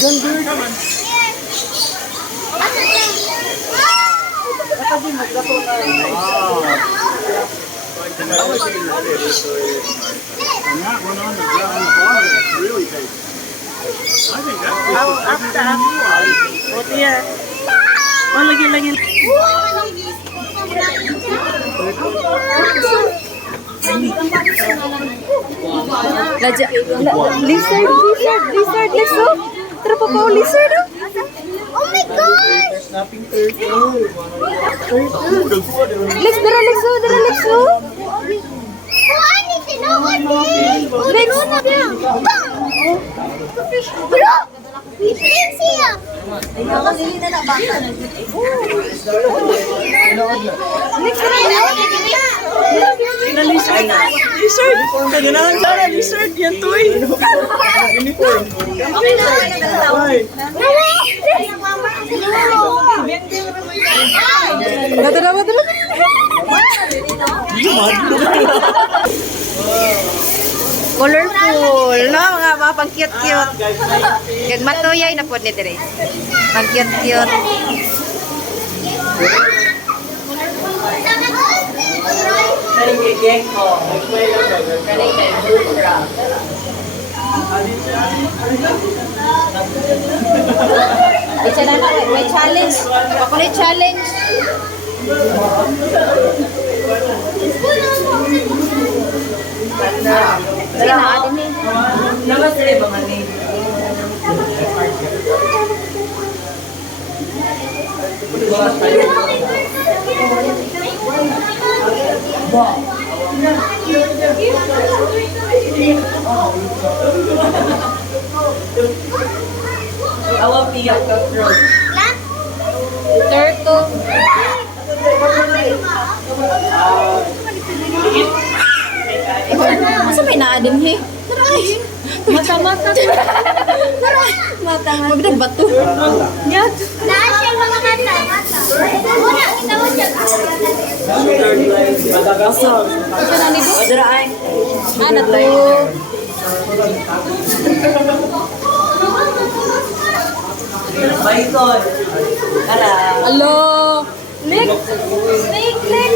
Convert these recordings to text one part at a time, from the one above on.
Oh, lagi. Lizard, let's go. Tara pa pa, lizard. Oh my God! Snapping turtle. Lex, let's go. Oh, I need to know what it is. Lex, bro! We can see him. Lizard. Kaganahan sana, lizard. Yan to eh. Uniform. Dala. Colorful, no? Mga pang cute-cute. Kag matuyay na po ni dire. Pang cute-cute. May challenge. Ako na challenge. Sige na, atin eh. Naman sila ba nga ni? Awang piyak ka, bro. Turtle. Masa may naadim he? Mata. Mata nga. Magdag bato. Yat. Nasa yung mga mata. Una, kita mo siya. Madagasar. Ito na ni Bus. Madaraan. Ano to? Python. Ala. Hello. Lex. Snake, Lex.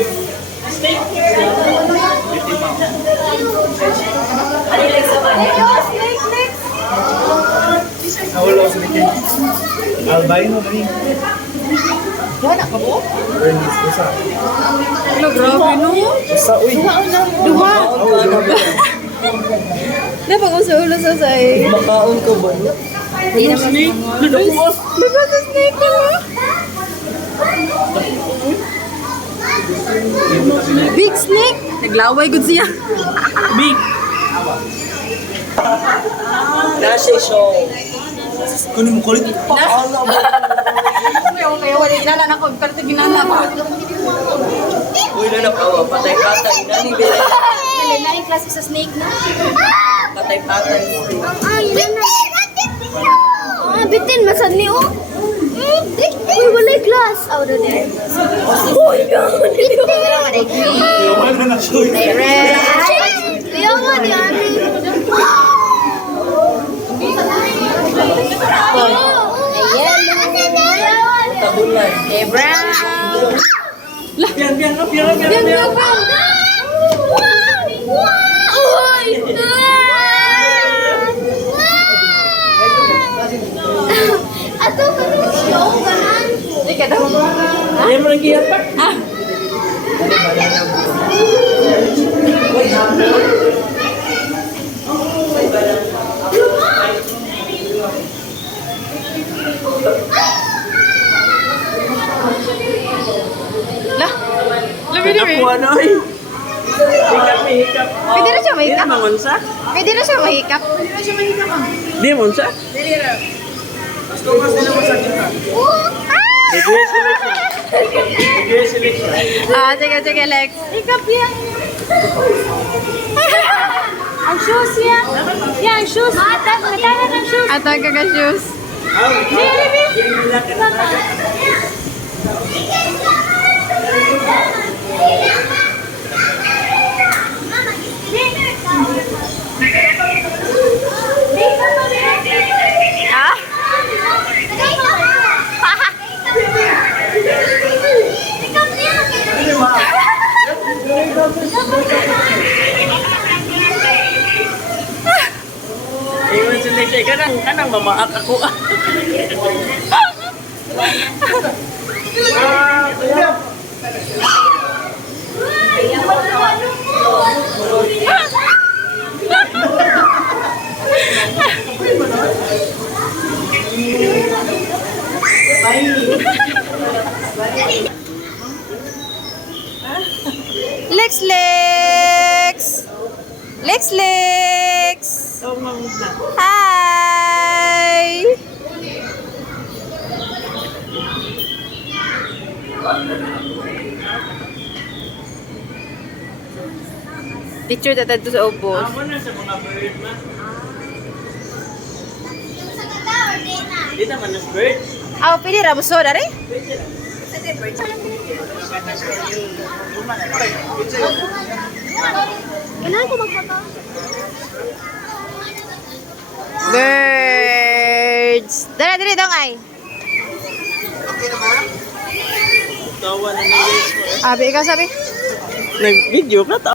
Ano yung legs naman? Hello, snake, Lex. Nawala ko sa bikin. Albino na rin. Wala ka mo? Bernice, usa. Hello, grabe no. Usa, uy. Duha. Dapat ko sa ulo sa say. Makaon ko ba? Hindi naman snake. Diba sa snake ko? Big snake. Naglaway gud siya. Big. Nasa show. Kunin mo kulit. Paala ba? Okay, wala ginala na ko. Pero ginala pa. Uy, na napawa. Patay-patay. Nani bela. Dali na yung klase sa snake na. Patay-patay. Bitin, masad ni oh. Uy, walay glass. Out of there. Uy, Bitin. Wala na siya. Kaya nga di ani. Tabulan. brown. Piang. Uy! Ato ka nung show, ganan. Ika daw. Ayaw mo nang kiyat pa? Lah. Labi na Ako ano eh. Hikap. Pwede na siya mahikap. Mangon sa? Pwede na siya mahikap. Di mo sa? Sige, Lex. Hikap yan. Ang shoes yan. Yan, shoes. Matala ng shoes. Atag ka shoes. Ah? kanang mamaak ako. Lex, Lex! Lex, Lex! Hi! Picture na tayo sa ubos. Amo na sa mga bird man. Di naman na bird. Ah, pili ra mo so dari? Kailangan ko magpapa. Birds! Dara diri dong ay. Tawa na na yes mo. Abi ikaw sabi. Nag-video ka ta.